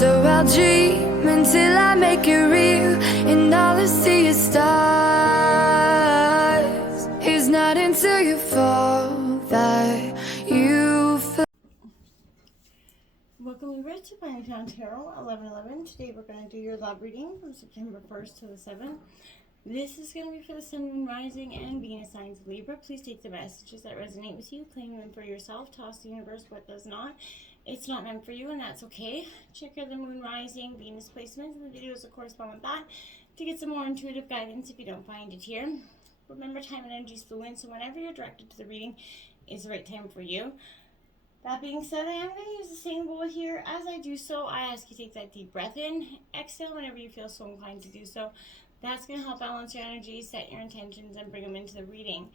So I'll dream until I make it real, and all I see is stars. It's not until you fall that you feel. Welcome Libra to Untitled Tarot 11/11. Today we're going to do your love reading from September 1st to the 7th. This is going to be for the Sun, Moon, Rising, and Venus signs of Libra. Please take the messages that resonate with you, claim them for yourself, toss the universe what does not. It's not meant for you, and that's okay. Check out the Moon, Rising, Venus placements and the videos that correspond with that to get some more intuitive guidance if you don't find it here. Remember, time and energy is fluid, so whenever you're directed to the reading is the right time for you. That being said, I am going to use the same bowl here. As I do so, I ask you to take that deep breath in, exhale whenever you feel so inclined to do so. That's going to help balance your energy, set your intentions, and bring them into the reading.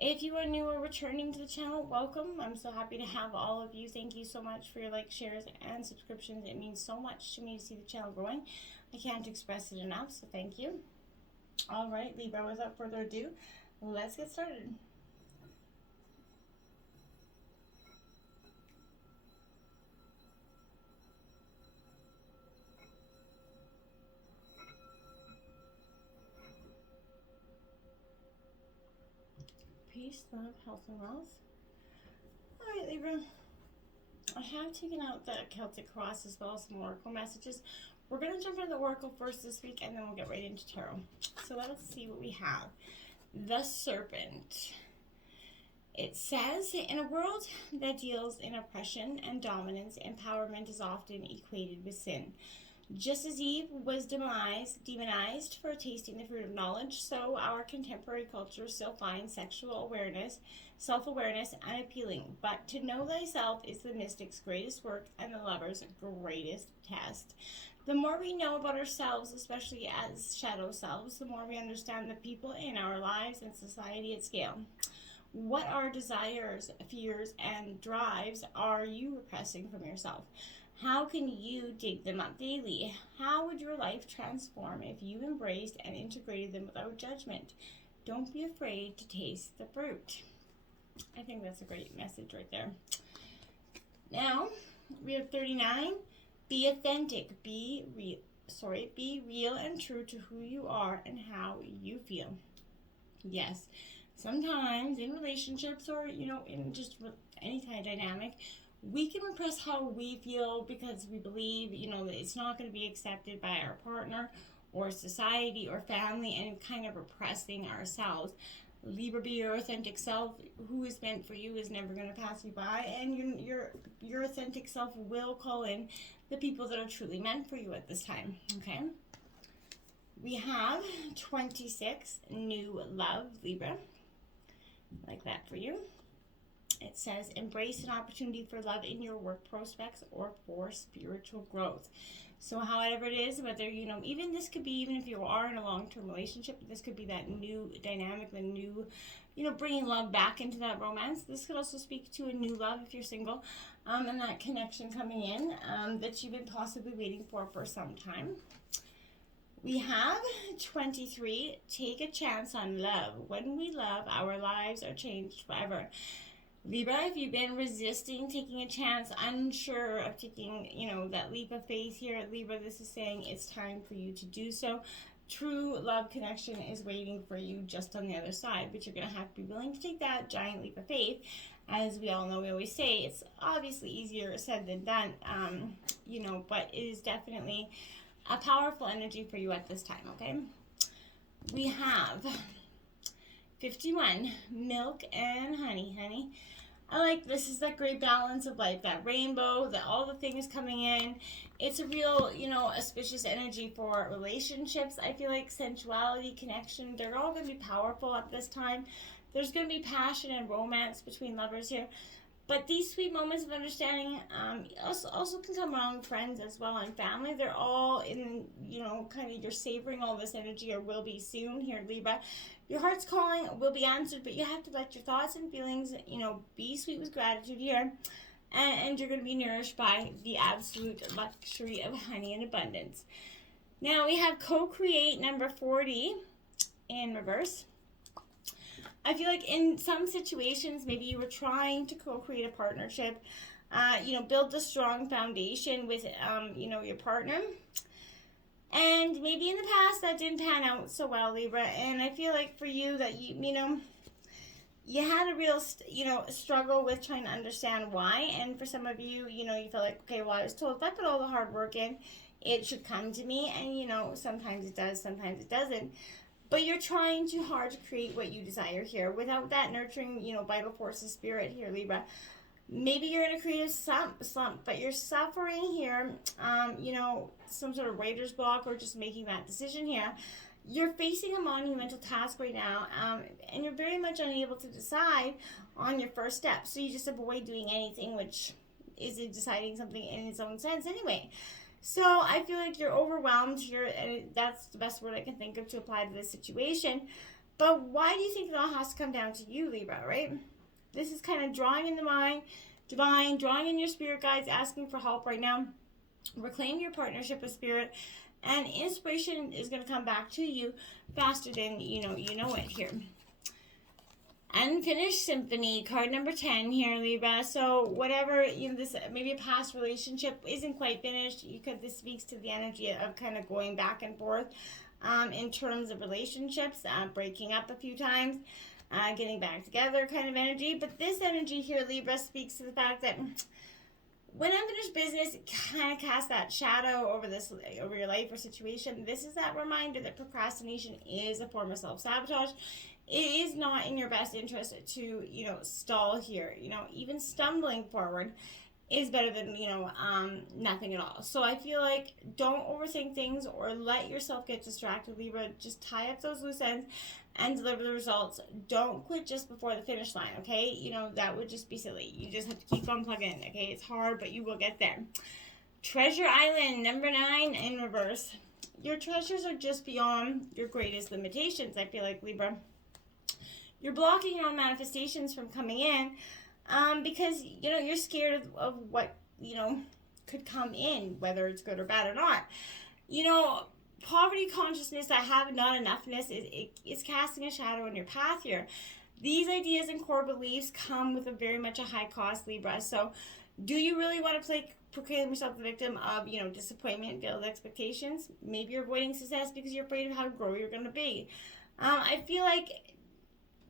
If you are new or returning to the channel, welcome. I'm so happy to have all of you. Thank you so much for your likes, shares, and subscriptions. It means so much to me to see the channel growing. I can't express it enough, so thank you. All right, Libra, without further ado, let's get started. Peace, love, health, and wealth. Alright, Libra. I have taken out the Celtic cross as well as some oracle messages. We're going to jump into the oracle first this week, and then we'll get right into tarot. So let's see what we have. The Serpent. It says, in a world that deals in oppression and dominance, empowerment is often equated with sin. Just as Eve was demonized for tasting the fruit of knowledge, so our contemporary culture still finds sexual awareness, self-awareness unappealing. But to know thyself is the mystic's greatest work and the lover's greatest test. The more we know about ourselves, especially as shadow selves, the more we understand the people in our lives and society at scale. What are desires, fears, and drives are you repressing from yourself? How can you dig them up daily? How would your life transform if you embraced and integrated them without judgment? Don't be afraid to taste the fruit. I think that's a great message right there. Now, we have 39. Be authentic. Be real and true to who you are and how you feel. Yes, sometimes in relationships or, in just any kind of dynamic, we can repress how we feel because we believe, that it's not going to be accepted by our partner or society or family, and kind of repressing ourselves. Libra, be your authentic self. Who is meant for you is never going to pass you by, and your authentic self will call in the people that are truly meant for you at this time, okay? We have 26, new love, Libra. Like that for you. It says, embrace an opportunity for love in your work prospects or for spiritual growth. So however it is, whether, even this could be, even if you are in a long-term relationship, this could be that new dynamic, the new, bringing love back into that romance. This could also speak to a new love if you're single, and that connection coming in that you've been possibly waiting for some time. We have 23, take a chance on love. When we love, our lives are changed forever. Libra, if you've been resisting taking a chance, unsure of taking, that leap of faith here at Libra, this is saying it's time for you to do so. True love connection is waiting for you just on the other side, but you're going to have to be willing to take that giant leap of faith. As we all know, we always say, it's obviously easier said than done, but it is definitely a powerful energy for you at this time, okay? We have 51, milk and honey. I like this is that great balance of life, that rainbow, that all the things coming in. It's a real, auspicious energy for relationships. I feel like sensuality, connection, they're all going to be powerful at this time. There's going to be passion and romance between lovers here. But these sweet moments of understanding also can come around with friends as well and family. They're all in, kind of you're savoring all this energy or will be soon here, Libra. Your heart's calling will be answered, but you have to let your thoughts and feelings, be sweet with gratitude here. And you're going to be nourished by the absolute luxury of honey and abundance. Now we have co-create number 40 in reverse. I feel like in some situations, maybe you were trying to co-create a partnership build a strong foundation with, your partner. And maybe in the past that didn't pan out so well, Libra. And I feel like for you that you had a real, struggle with trying to understand why. And for some of you, you feel like, okay, well, I was told if I put all the hard work in, it should come to me. And, sometimes it does, sometimes it doesn't. But you're trying too hard to create what you desire here without that nurturing, vital force of spirit here, Libra. Maybe you're in a creative slump, but you're suffering here, some sort of writer's block or just making that decision here. You're facing a monumental task right now, and you're very much unable to decide on your first step. So you just avoid doing anything, which isn't deciding something in its own sense anyway. So I feel like you're overwhelmed here, and that's the best word I can think of to apply to this situation. But why do you think it all has to come down to you, Libra, right? This is kind of drawing in the mind, divine, drawing in your spirit guides, asking for help right now. Reclaim your partnership with spirit, and inspiration is going to come back to you faster than you know it here. Unfinished Symphony, card number 10 here, Libra. So whatever, this maybe a past relationship isn't quite finished. This speaks to the energy of kind of going back and forth in terms of relationships, breaking up a few times. Getting back together kind of energy. But this energy here, Libra, speaks to the fact that when unfinished business kind of casts that shadow over your life or situation, this is that reminder that procrastination is a form of self-sabotage. It is not in your best interest to, stall here. Even stumbling forward is better than, nothing at all. So I feel like don't overthink things or let yourself get distracted, Libra. Just tie up those loose ends and deliver the results. Don't quit just before the finish line, okay? That would just be silly. You just have to keep on plugging in, okay? It's hard, but you will get there. Treasure Island, number 9 in reverse. Your treasures are just beyond your greatest limitations, I feel like, Libra. You're blocking your own manifestations from coming in because, you're scared of what, could come in, whether it's good or bad or not. Poverty consciousness, that have not enoughness, is casting a shadow on your path here. These ideas and core beliefs come with very much a high cost, Libra. So do you really want to proclaim yourself the victim of, disappointment, failed expectations? Maybe you're avoiding success because you're afraid of how grow you're going to be. I feel like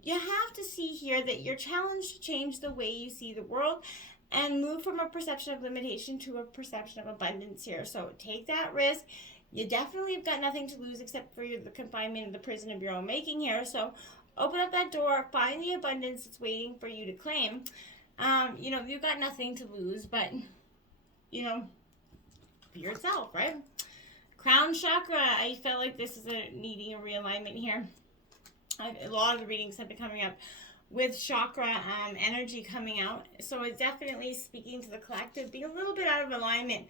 you have to see here that you're challenged to change the way you see the world and move from a perception of limitation to a perception of abundance here. So take that risk. You definitely have got nothing to lose except for the confinement of the prison of your own making here. So open up that door, find the abundance that's waiting for you to claim. You've got nothing to lose, but, be yourself, right? Crown Chakra, I felt like this is needing a realignment here. A lot of the readings have been coming up with chakra energy coming out. So it's definitely speaking to the collective, being a little bit out of alignment.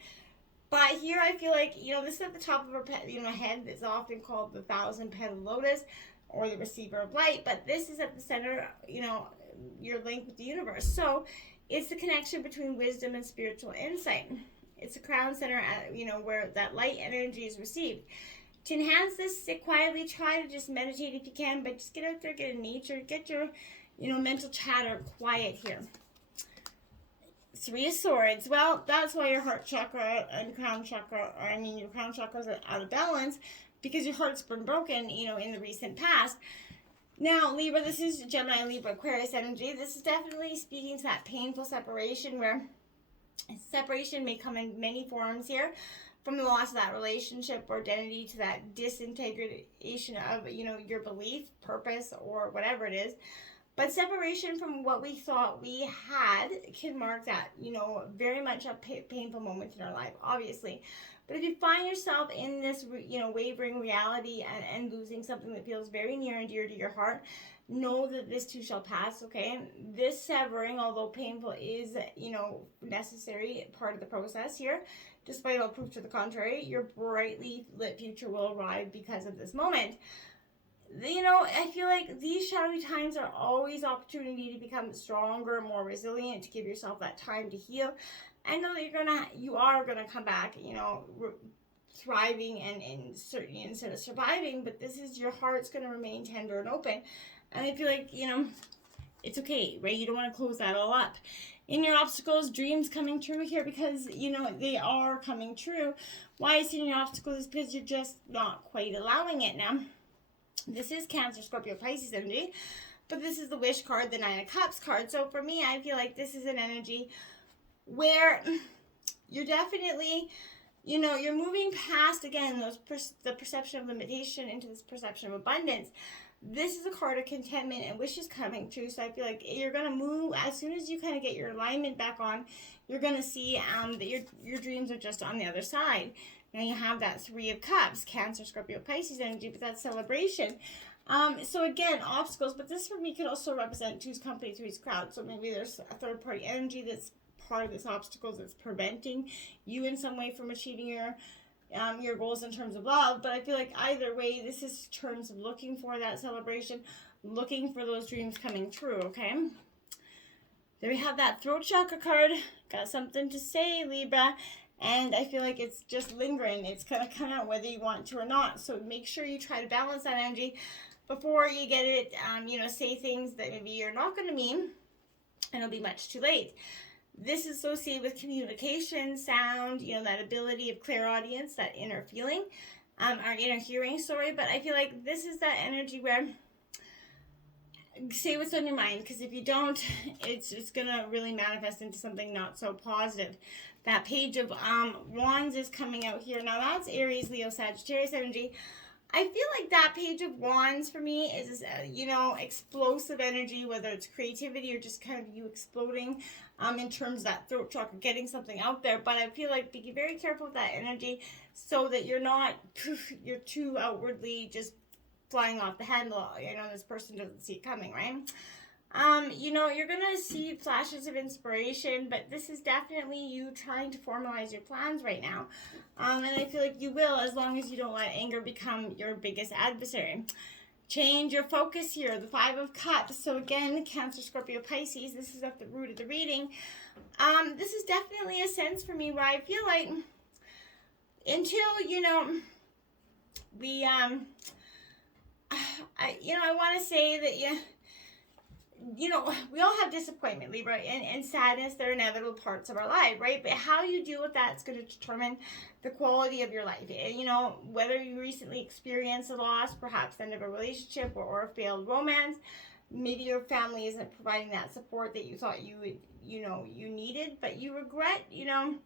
But here I feel like, this is at the top of our head. It's often called the 1,000-petal lotus or the receiver of light. But this is at the center, your link with the universe. So it's the connection between wisdom and spiritual insight. It's the crown center, where that light energy is received. To enhance this, sit quietly, try to just meditate if you can, but just get out there, get in nature, get your, mental chatter quiet here. 3 of Swords. Well, that's why your heart chakra and crown chakra, your crown chakra is out of balance because your heart's been broken, in the recent past. Now, Libra, this is Gemini, Libra, Aquarius energy. This is definitely speaking to that painful separation where separation may come in many forms here. From the loss of that relationship or identity to that disintegration of, your belief, purpose, or whatever it is. But separation from what we thought we had can mark that, very much a painful moment in our life, obviously. But if you find yourself in this, wavering reality and losing something that feels very near and dear to your heart, know that this too shall pass, okay? This severing, although painful, is, necessary part of the process here. Despite all proof to the contrary, your brightly lit future will arrive because of this moment. I feel like these shadowy times are always opportunity to become stronger, more resilient, to give yourself that time to heal. And know that you are gonna come back, thriving and certainly instead of surviving. But this is your heart's gonna remain tender and open. And I feel like, it's okay, right? You don't want to close that all up. in your obstacles, dreams coming true here, because, you know, they are coming true. Why I see in your obstacles is because you're just not quite allowing it. Now, this is Cancer, Scorpio, Pisces energy, but this is the Wish card, the Nine of Cups card. So for me, I feel like this is an energy where you're definitely, you know, you're moving past, again, the perception of limitation into this perception of abundance. This is a card of contentment and wishes coming true. So I feel like you're going to move, as soon as you kind of get your alignment back on, you're going to see that your dreams are just on the other side. Now you have that Three of Cups, Cancer, Scorpio, Pisces energy, but that's celebration. So again, obstacles, but this for me could also represent two's company, three's crowd. So maybe there's a third party energy that's part of this obstacle that's preventing you in some way from achieving your goals in terms of love. But I feel like either way, this is terms of looking for that celebration, looking for those dreams coming true, okay? There we have that throat chakra card. Got something to say, Libra. And I feel like it's just lingering. It's going to come out whether you want to or not. So make sure you try to balance that energy before you get it, you know, say things that maybe you're not going to mean, and it'll be much too late. This is associated with communication, sound, you know, that ability of clairaudience, that inner feeling, our inner hearing, sorry. But I feel like this is that energy where say what's on your mind, because if you don't, it's going to really manifest into something not so positive. That Page of Wands is coming out here. Now that's Aries, Leo, Sagittarius energy. I feel like that Page of Wands for me is, you know, explosive energy, whether it's creativity or just kind of you exploding in terms of that throat chakra, getting something out there. But I feel like be very careful with that energy so that you're not, you're too outwardly just flying off the handle. You know, this person doesn't see it coming, right? You know, you're going to see flashes of inspiration, but this is definitely you trying to formalize your plans right now. And I feel like you will, as long as you don't let anger become your biggest adversary. Change your focus here, the Five of Cups. So again, Cancer, Scorpio, Pisces, this is at the root of the reading. This is definitely a sense for me where I feel like until, you know, we, I want to say that, you know, we all have disappointment, Libra, and sadness. They're inevitable parts of our life, right? But how you deal with that is going to determine the quality of your life. You know, whether you recently experienced a loss, perhaps the end of a relationship or a failed romance, maybe your family isn't providing that support that you thought you would, you know, you needed, but you regret, you know,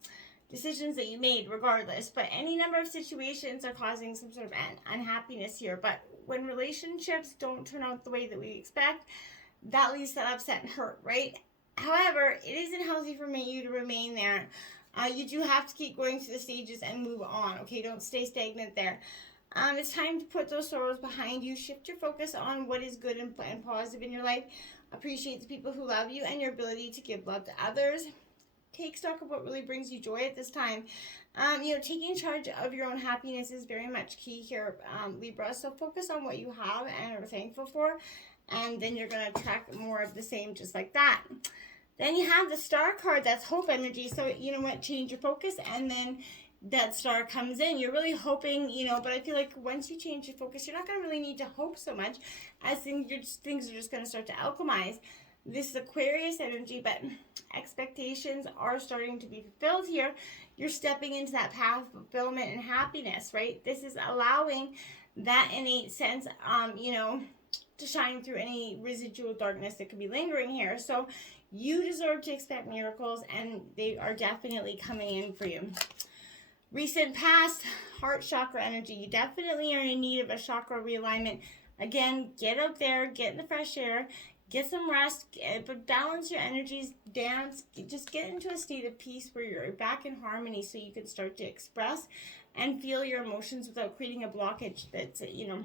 decisions that you made regardless. But any number of situations are causing some sort of unhappiness here. But when relationships don't turn out the way that we expect, that leads to upset and hurt, right? However, it isn't healthy for you to remain there. You do have to keep going through the stages and move on, okay? Don't stay stagnant there. It's time to put those sorrows behind you. Shift your focus on what is good and positive in your life. Appreciate the people who love you and your ability to give love to others. Take stock of what really brings you joy at this time. You know, taking charge of your own happiness is very much key here, Libra. So focus on what you have and are thankful for. And then you're going to attract more of the same just like that. Then you have the Star card. That's hope energy. So, you know what? Change your focus. And then that star comes in. You're really hoping, you know, but I feel like once you change your focus, you're not going to really need to hope so much as things are just going to start to alchemize. This is Aquarius energy, but expectations are starting to be fulfilled here. You're stepping into that path of fulfillment and happiness, right? This is allowing that innate sense, you know, to shine through any residual darkness that could be lingering here. So you deserve to expect miracles, and they are definitely coming in for you. Recent past, heart chakra energy. You definitely are in need of a chakra realignment. Again, get out there, get in the fresh air, get some rest, but balance your energies, dance, just get into a state of peace where you're back in harmony so you can start to express and feel your emotions without creating a blockage that's, you know,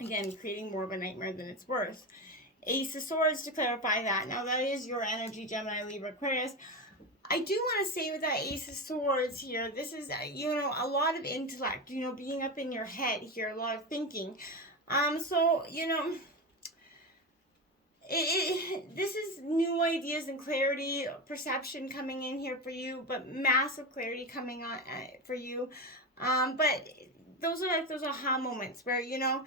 again, creating more of a nightmare than it's worth. Ace of Swords to clarify that. Now, that is your energy, Gemini, Libra, Aquarius. I do want to say with that Ace of Swords here, this is, you know, a lot of intellect, you know, being up in your head here, a lot of thinking. So, you know, this is new ideas and clarity, perception coming in here for you, but massive clarity coming on for you. But those are like those aha moments where, you know,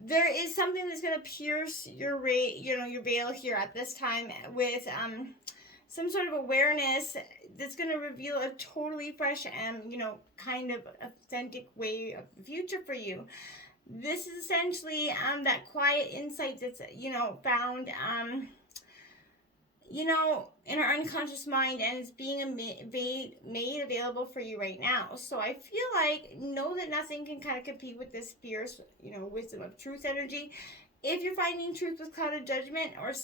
there is something that's going to pierce your your veil here at this time with, some sort of awareness that's going to reveal a totally fresh and, kind of authentic way of the future for you. This is essentially that quiet insight that's, found, in our unconscious mind, and it's being made available for you right now. So I feel like, know that nothing can kind of compete with this fierce, wisdom of truth energy. If you're finding truth with clouded judgment or,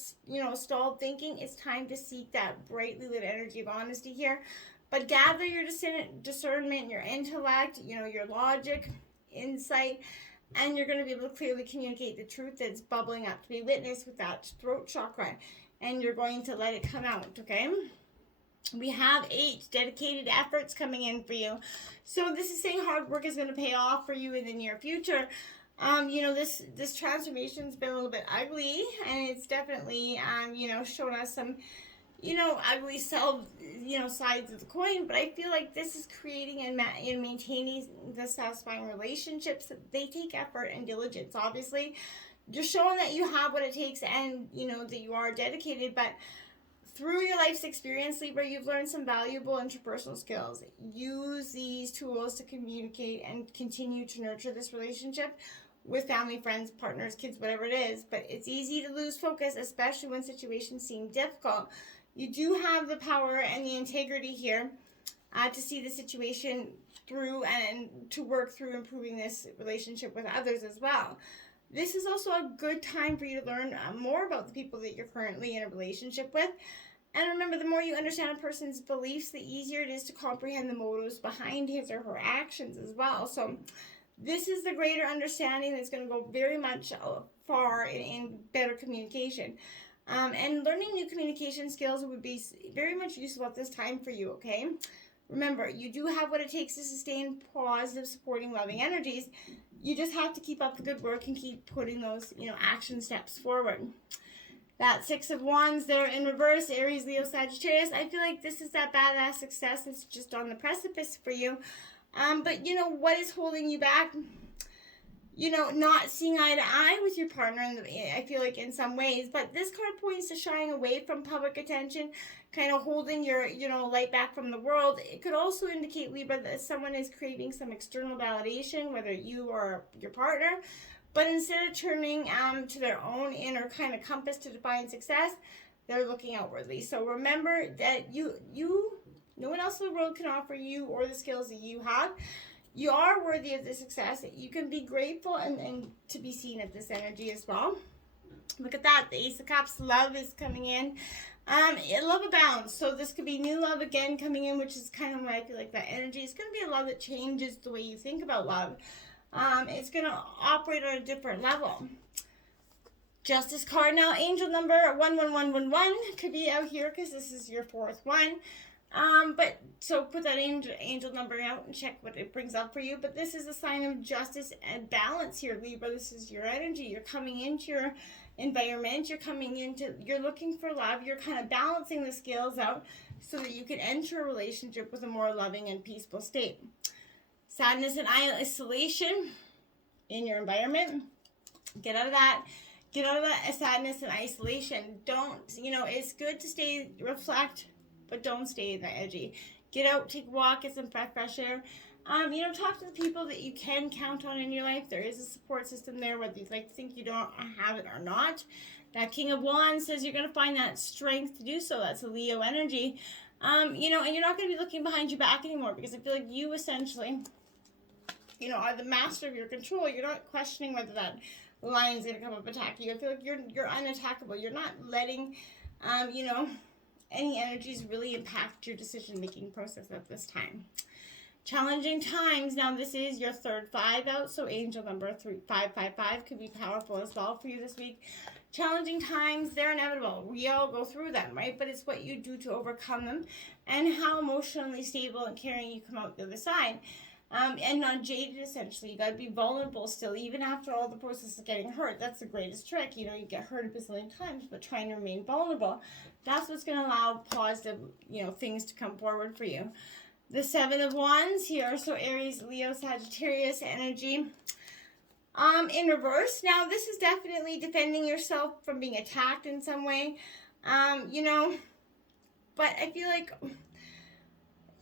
stalled thinking, it's time to seek that brightly lit energy of honesty here. But gather your discernment, your intellect, your logic, insight, and you're going to be able to clearly communicate the truth that's bubbling up to be witnessed with that throat chakra. And you're going to let it come out, okay? We have 8 dedicated efforts coming in for you. So this is saying hard work is going to pay off for you in the near future. This transformation's been a little bit ugly, and it's definitely, shown us some, ugly sides of the coin. But I feel like this is creating and maintaining the satisfying relationships. They take effort and diligence, obviously. You're showing that you have what it takes, and, that you are dedicated. But through your life's experience, Libra, you've learned some valuable interpersonal skills. Use these tools to communicate and continue to nurture this relationship with family, friends, partners, kids, whatever it is. But it's easy to lose focus, especially when situations seem difficult. You do have the power and the integrity here to see the situation through and to work through improving this relationship with others as well. This is also a good time for you to learn more about the people that you're currently in a relationship with. And remember, the more you understand a person's beliefs, the easier it is to comprehend the motives behind his or her actions as well. So this is the greater understanding that's going to go very much far in better communication. And learning new communication skills would be very much useful at this time for you, okay? Remember, you do have what it takes to sustain positive, supporting, loving energies. You just have to keep up the good work and keep putting those, action steps forward. That 6 of Wands there in reverse, Aries, Leo, Sagittarius. I feel like this is that badass success that's just on the precipice for you. But, what is holding you back? Not seeing eye to eye with your partner, I feel like in some ways. But this card points to shying away from public attention, kind of holding your, light back from the world. It could also indicate, Libra, that someone is craving some external validation, whether you or your partner. But instead of turning to their own inner kind of compass to define success, they're looking outwardly. So remember that no one else in the world can offer you or the skills that you have. You are worthy of the success. You can be grateful and to be seen at this energy as well. Look at that. The Ace of Cups, love is coming in. Love abounds. So this could be new love again coming in, which is kind of what I feel like that energy. It's going to be a love that changes the way you think about love. It's going to operate on a different level. Justice card now, angel number 11111 could be out here because this is your 4th one. But so put that angel number out and check what it brings up for you. But this is a sign of justice and balance here, Libra. This is your energy. You're coming into your environment. You're looking for love. You're kind of balancing the scales out so that you can enter a relationship with a more loving and peaceful state. Sadness and isolation in your environment. Get out of that. Get out of that sadness and isolation. Don't, it's good to reflect, but don't stay in that edgy. Get out, take a walk, get some fresh air. Talk to the people that you can count on in your life. There is a support system there, whether you think you don't have it or not. That King of Wands says you're going to find that strength to do so. That's a Leo energy. And you're not going to be looking behind your back anymore, because I feel like you essentially, are the master of your control. You're not questioning whether that lion's going to come up and attack you. I feel like you're unattackable. You're not letting, any energies really impact your decision-making process at this time. Challenging times. Now, this is your 3rd 5 out, so angel number 555 could be powerful as well for you this week. Challenging times, they're inevitable. We all go through them, right? But it's what you do to overcome them and how emotionally stable and caring you come out the other side. And not jaded, essentially. You got to be vulnerable still, even after all the process of getting hurt. That's the greatest trick. You get hurt a bazillion times, but trying to remain vulnerable. That's what's going to allow positive, things to come forward for you. The 7 of Wands here, so Aries, Leo, Sagittarius energy. In reverse. Now, this is definitely defending yourself from being attacked in some way. But I feel like,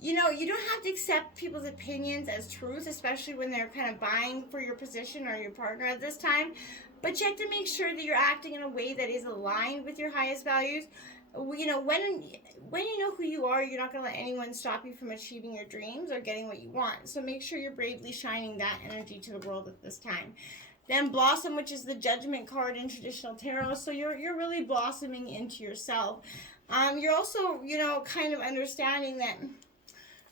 you know, you don't have to accept people's opinions as truth, especially when they're kind of vying for your position or your partner at this time. But you have to make sure that you're acting in a way that is aligned with your highest values. You know, when you know who you are, you're not going to let anyone stop you from achieving your dreams or getting what you want. So make sure you're bravely shining that energy to the world at this time. Then Blossom, which is the Judgment card in traditional tarot. So you're really blossoming into yourself. You're also, you know, kind of understanding that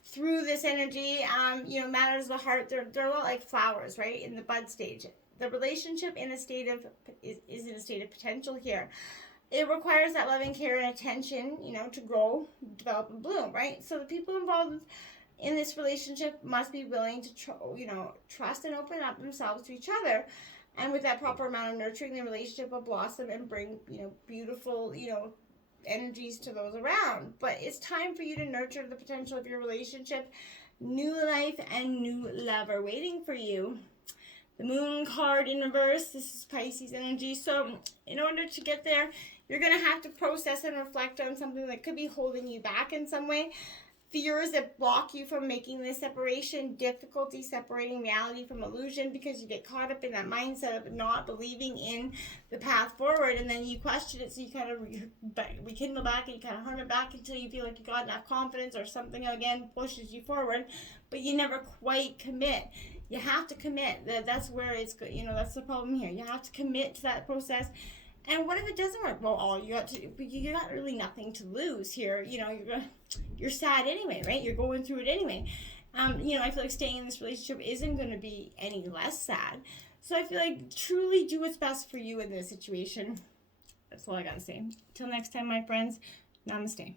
through this energy, you know, matters of the heart, they're a lot like flowers, right? In the bud stage. The relationship in a state of is in a state of potential here. It requires that loving care and attention, you know, to grow, develop, and bloom, right? So the people involved in this relationship must be willing to, you know, trust and open up themselves to each other. And with that proper amount of nurturing, the relationship will blossom and bring, you know, beautiful, you know, energies to those around. But it's time for you to nurture the potential of your relationship. New life and new love are waiting for you. The Moon card in reverse, this is Pisces energy. So in order to get there, you're going to have to process and reflect on something that could be holding you back in some way. Fears that block you from making this separation, difficulty separating reality from illusion because you get caught up in that mindset of not believing in the path forward, and then you question it, so you kind of rekindle back and you kind of harm it back until you feel like you got enough confidence or something again pushes you forward, but you never quite commit. You have to commit. That's where it's good. You know, that's the problem here. You have to commit to that process. And what if it doesn't work? Well, you got really nothing to lose here. You know, you're sad anyway, right? You're going through it anyway. You know, I feel like staying in this relationship isn't going to be any less sad. So I feel like truly do what's best for you in this situation. That's all I got to say. Till next time, my friends. Namaste.